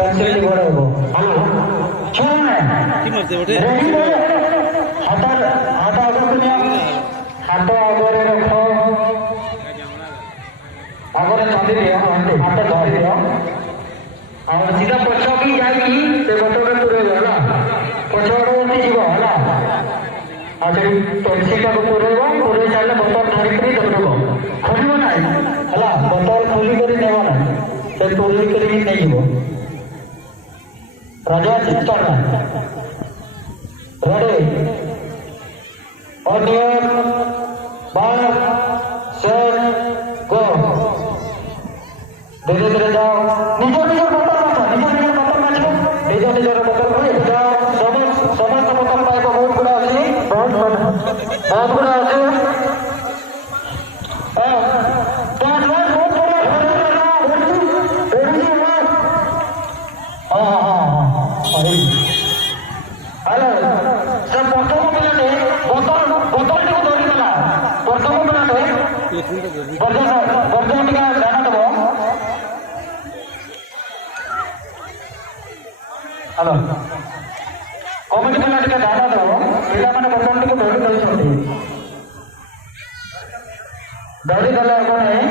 pencil T बड़ हो hello छुने रेडी हाथ हाथ आगे दुनिया हाथ आगे रखो आगे चंदी दियो हाथ धरि दियो और सीधा पछ भी जाई से बोतल में पुरे होला पछ उठी जीव होला आज पेंसिल का पुरेबो पुरे साले बोतल धरि करी दबो खोलिबो नाही होला बोतल खोली करी नेबो नाही से पुरे करी नै जीवो राजा चित्तर रेडी ऑडियो बार सेट गो धीरे धीरे जाओ निजो निजो बोतल में जाओ समस्त बोतल पाइप बहुत गुड़ा अच्छी बहुत गुड़ा अच्छी हेलो सब प्रथम मिलाटे बोतल बोतल टी धरी गला प्रथम मिलाटे वर्जन टी ध्यान दबो हेलो कमिटी मिला टी ध्यान दबो पिला माने वर्जन टी धरी दउछंती धरी गला को नहीं